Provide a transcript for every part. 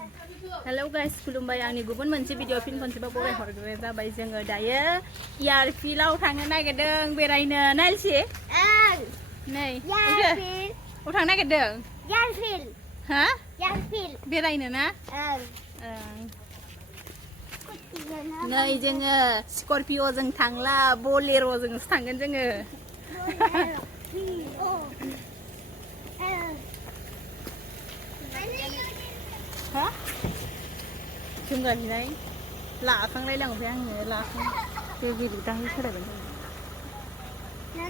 Hello guys, खुलुमबाय आंनि गुबुन मोनसे भिडिअ फिन खनसेबाव बरायहरग्रोनाय जाबाय जोङो दायो एयारफिल्डआव थांनो नागिरदों बेरायनो नायलसि नै अबाव थांनो नागिरदों एयारफिल्ड हा एयारफिल्ड बेरायनो ना नै जोङो स्कर्पिअजों थांला बलेर'जोंसो थांगोन जोङो हा जोमगासिनाय लाखांलायलांबाय आङो लाखां बे गिलिर दाहाय सोलायबाय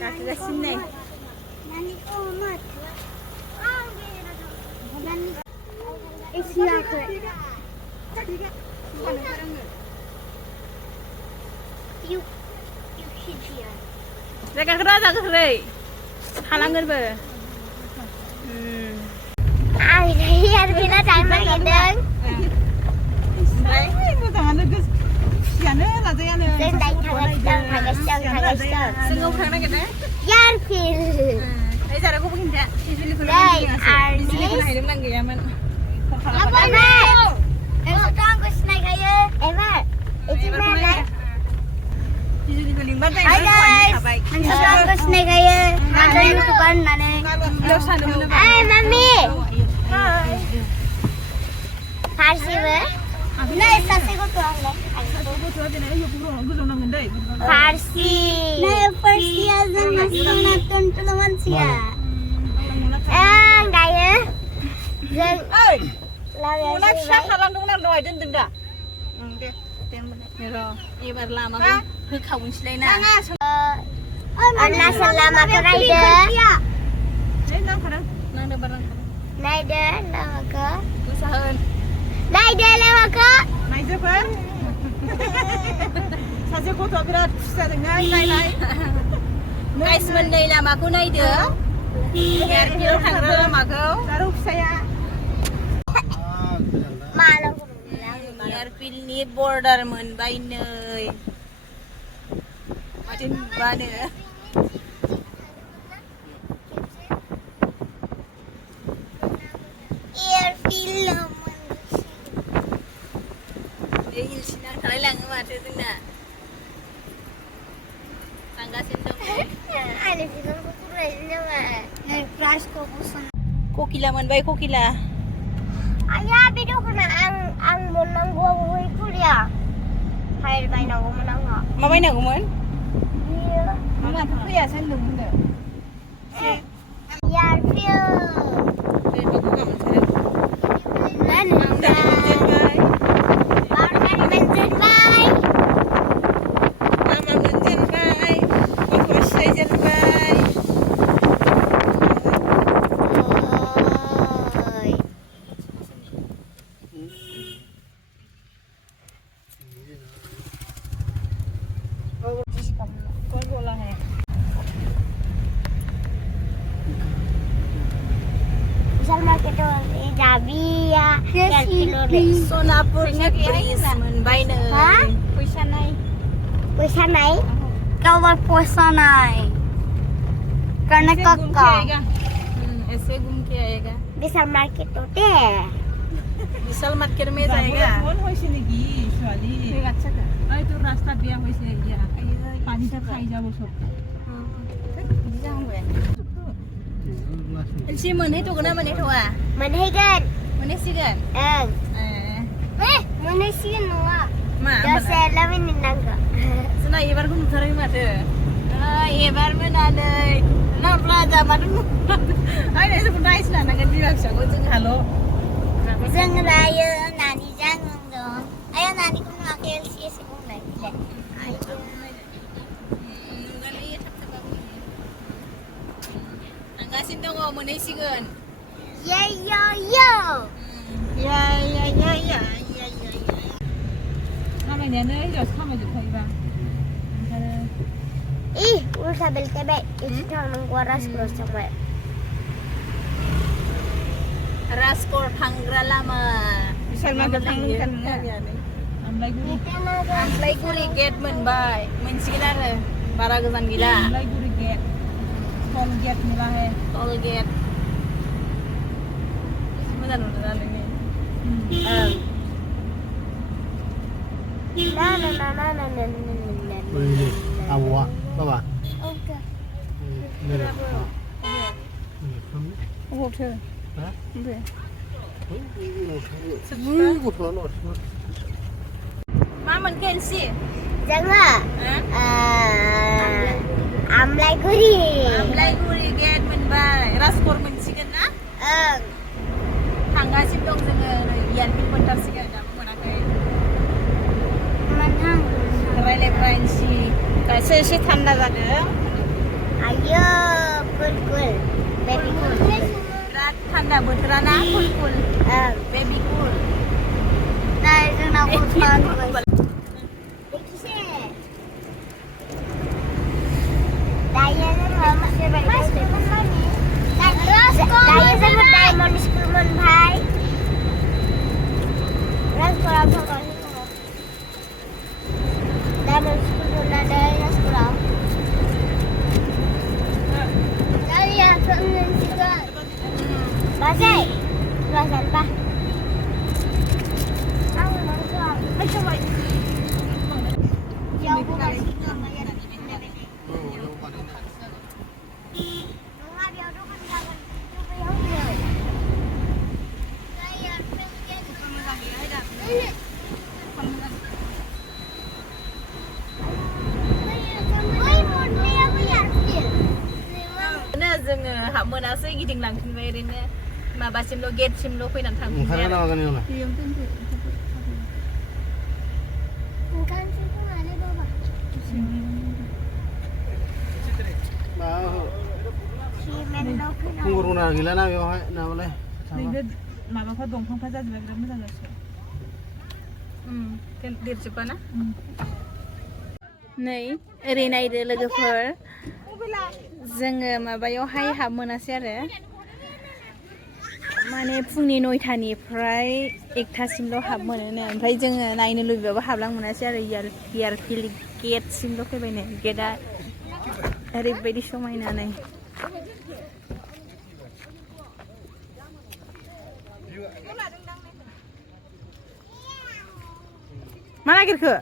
गाखोगासिनो नै जायगाखौ जागोरै हालांगोनबो आं एयारफिल्डआव थांनो नागिरदों मोजाङानो खुसियानो लाजायानो जों दायो थांगासिनो जों अबाव थांनो नागिरदों एयारफिल्ड ओइ जाराखौबो खिन्था सिजिलिखौ नायदोंमोन आं गैयामोन आंखौ सिनायखायो एबार सिजिलिखौ लिंबानो आंखौ सिनायखायो माथो इउटुबार होननानै ओइ मामि फारसिबो नै सासे गथ'आलाय फारसि नै फारसिया जोंना सोना टन्टल मानसिया दायो जों लामाया फिसा खालामदोंमोन आं दहाय दोनदों दा दे र' एबार लामाखौ होखावनोसैलाय ना अरुणाचल लामाखौ नायदो नायदो लामाखौ गोसा होन नायदो लामाखौ नायजोबोन सासे गथ'आ बिराद खुसि जादोंना नायनाय गाइस मोननै लामाखौ नायदो एयारफिल्डआव थांग्रा लामाखौ आरो फिसाया एयारफिल्डनि बर्डार मोनबाय नै माथो नुबानो हिलसिना थालायलाङो माथो जोंना थांगासिनो दं ककिला मोनबाय ककिला आया बे दखाना आं मोननांगौआ बबे खुलिया फाइल बायनांगौमोन आंहा मा बायनांगौमोन माथो फैयासै होनदोंमोननो सनापुरनि ब्रिज मोनबाय नै फैसा नाय कलर पैसा नाय करने का ऐसे घूम के आएगा विशाल मार्केट होते विशाल मार्केट में जाएगा कौन होइसे नेকি ছোৱালী अच्छा का এই তো রাস্তা বিয়া হইছে ইয়া পানিটা খাই যাব সব एलसि मोनहैथ'गोन ना मोनहैथ'आ मोनहैसिगोन मोनहैसिगोन नङा मा दसे लामिन नांगौ जोंना एबारखौ नुथाराखै माथो एबार मोनानै नाब्ला जामानो आइनासो नायसो लानांगोन बिमा फिसाखौ जोंहाल' जों रायो नानि जानांगौ आया नानिखौ नुवाखै एलसि एसे बुंनाय बिलाय थांगासिनो दङ मोनहैसिगोन खामायनायानो हिनजावसो खामायजोबखायोबा उल्था बेलथायबाय इदि थांनांगौआ राजक'रावसो थांबाय राजक'ट थांग्रा लामा विशाल मार्केट थांनो आमलायगुरि गेट मोनबाय मोनसिगोन आरो बारा गोजान गैला आमलायगुरि गेट टल गेट नुबाय टल गेट मोजां नुदों नालाय Ini awak, apa? Ini lah. โอ้โหเธอ Hah? เบื่อ Ini kotor. มาเหมือนเกนสิ Jangan. ฮะ Amlai guri. ไลกูรีเกนมันบ้ารัสโคร์มันสิกันนะ ทางการชิมลงจะเงินยันพิมพ์ตัดสิกันนะมันอะไร Manang. อะไรเล็บไรสิแต่เชื่อชิทันได้กันเด้อ Ayo, cool. Baby cool. รักทันได้บุตรนะคุณ baby cool Nah, itu nak cool. Daya masih banyak. Daya sama diamond schoolman bhai. Ras korang korang ni. Diamond schoolman na daya ras korang. Daya sama juga. Basai. Basai pa. Aku nak cuba. Macam mana? Yang bukan singa macam ni. जोङो हाबमोनासै गिदिंलांफिनबाय ओरैनो माबासिमल' गेटसिमल' फैनानै थांफिनबाय Karena apa kan ini lah? Kuruna gila na yo hai na boleh. माबाफोर दंफांफोर जाजोबबाय बिराद मोजां जासिगोन देरजोब्बा ना नै ओरै नायदो लोगोफोर जोङो माबायावहाय हाबमोनासै आरो माने फुंनि 9टानिफ्राय 1टासिमल' हाबमोनो ओमफ्राय जोङो नायनो लुबैबाबो हाबलां मोनासै आरो एयारफिल्ड गेटसिमल' फैबाय नै गेटआ ओरैबायदि समायना नै मा नागिरखो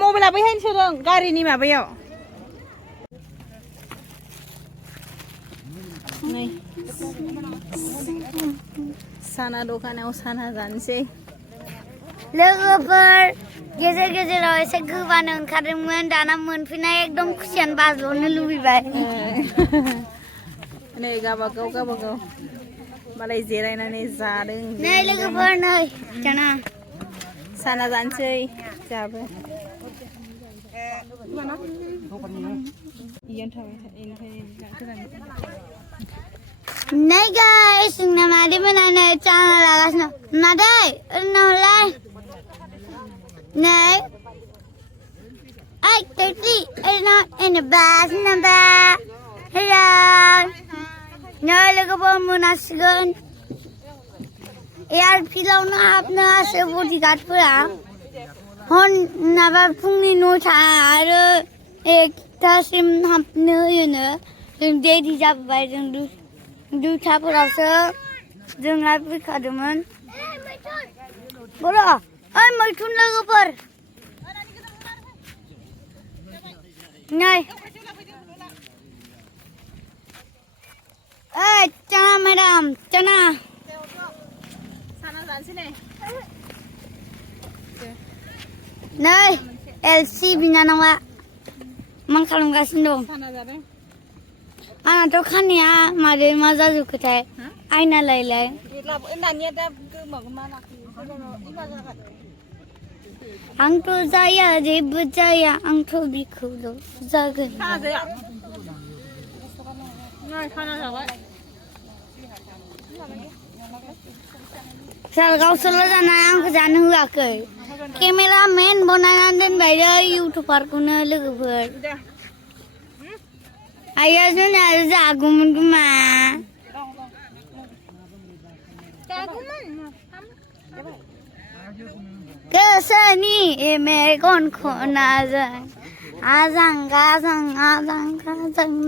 मबाइला बैहायनो सोदों गारिनि माबायाव नै साना दखानाव साना जानोसै लोगोफोर गेजेराव एसे गोबानो ओंखारदोंमोन दाना मोनफैनाय एकदम खुसियानो बाज्ल'नो लुबैबाय नै गावबागाव मालाय जिरायनानै जादों नै लोगोफोर नै जाना साना जानोसै जाबो नै guys जोंना मादै मोनानै चाना लागासिनो मादै ओरैनो हरलाय नै ओइ टोटि ओरैनो in the bus number hello नै लोगोफोर मोनासिगोन एयारफिल्डआवनो हाबनो हासो बडिगार्डफोरा हन माबा फुंनि 9टा आरो 1टासिम हाबनो होयोनो जों देरि जाबोबाय जों 2टाफोरावसो जोंहा फैखादोंमोन बर' ओइ मैथुन लोगोफोर नै ओइ चाना मेडाम चाना नै एलसि बिनानावा मा खालामगासिनो दं आंनाथ' खानाया मारै मा जाजोबखोथाय आयना लायलाय आंथ' जाया जेबो जाया आंथ' बिखौल' जागोन सार गावसोरल' जानाय आंखौ जानो होआखै केमेरामेन बनायनानै दोनबाय दै इउटुबारखौनो लोगोफोर आया जोंना जागौमोन खोमा गोसोनि मेगनखौ नाजों आजां गाजां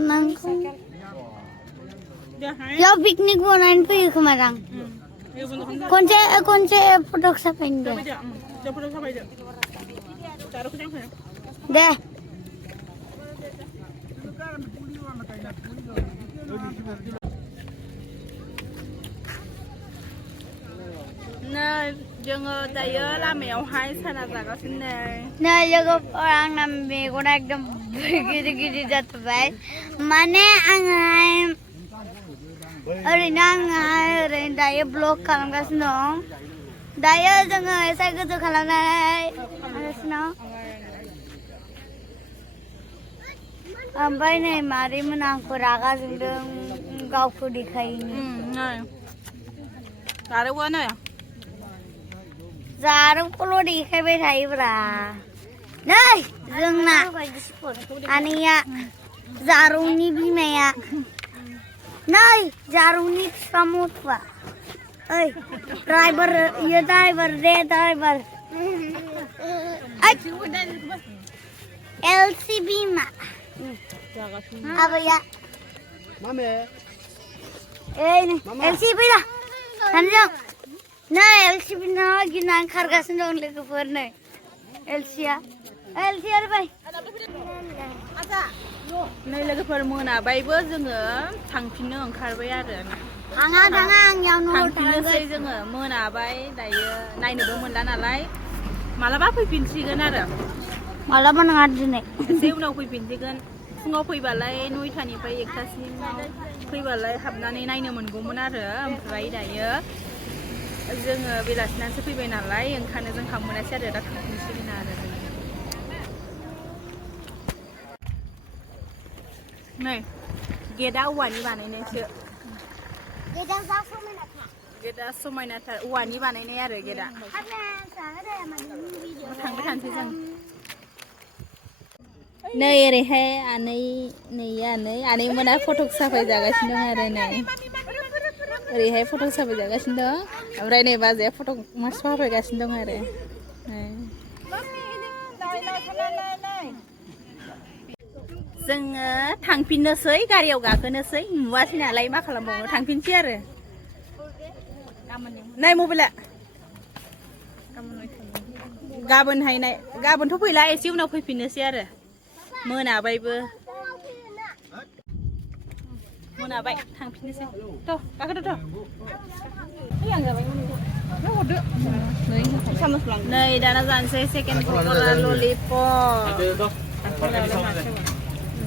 नोंखौ याव पिकनिक बनायनो फैयो खोमा दां खनसे फटक साफायनो दे foto sampai deh. Taruh ke sana. Deh. Nah, jangan daya लामायावहाय साना जागासिनो Nah, juga orang nambi guna ekdom gede-gede jatuh Mana angai orin daya blok खालामगासिनो dong. Daya जोङो एसे गोजौ खालामनानै गासिनो ओमफ्राय नै मादै मोना आंखौ रागा जोंदों गावखौ देखायैनि Nah. Taruh mana ya? जारुंखौल' देखायबाय थायोब्रा नै जोंना आनैया जारुंनि बिमाया नै जारुंनि बिफा मथुआ ओइ ड्राइभार इयो ड्राइभार दे ड्राइभार एलसी बिमा आबैया Mame. ओइ नै एलसी फैला सानैजों नै एलसी बिना गिनानै खारगासिनो दं लोगोफोर नै एलसीया आरो बाय नै लोगोफोर मोनाबायबो जोङो थांफिननो ओंखारबाय आरो थाङा आंनियाव न' थांफिननोसै जोङो मोनाबाय दायो नायनोबो मोनला नालाय मालाबा फैफिनसिगोन आरो मालाबा नङा दिनै एसे उनाव फैफिनसिगोन फुङाव फैबालाय 9थानिफ्राय 1थासिमाव फैबालाय हाबनानै नायनो मोनगौमोन आरो ओमफ्राय दायो जोङो बेलासिनासो फैबाय नालाय ओंखायनो जों हाबनो मोनासै आरो दा थांफिनसिगोन आरो नै गेटआ औवानि बानायनायसो गेटआ समायनाथार औवानि बानायनाय आरो गेटआ थांबाय थानोसै जों नै ओरैहाय आनै मोना फटक साफाय जागासिनो दं आरो नै ओरैहाय फटक साफाय जागासिनो दं ओमफ्राय नै बाजाया फटक मार्क्स साफायगासिनो दं आरो जोङो थांफिननोसै गारियाव गाखोनोसै नुवासै नालाय मा खालामबावनो थांफिनसै आरो नाय मबाइला गाबोनथ' फैला एसे उनाव फैफिननोसै आरो मोनाबायबो मोनाबाय थांफिननोसै थ' गाखोदो नै दाना जानोसै सेकेन्ड पक'रा ललिपप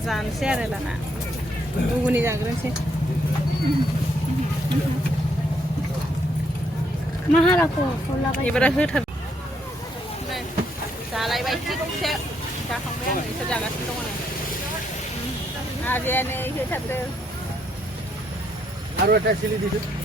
जानोसै आरो दाना गुगुनि जाग्रोनोसै एबार होथार जालायबाय थिगसे जाखांबाय आङो इसोर जागासिनो दङ आजाया नै होथारदों Aru ada sili di situ.